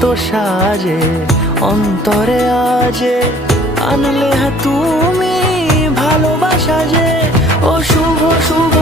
কত সাজে অন্তরে আজে আনলে তুমি ভালোবাসা যে। ও শুভ শুভ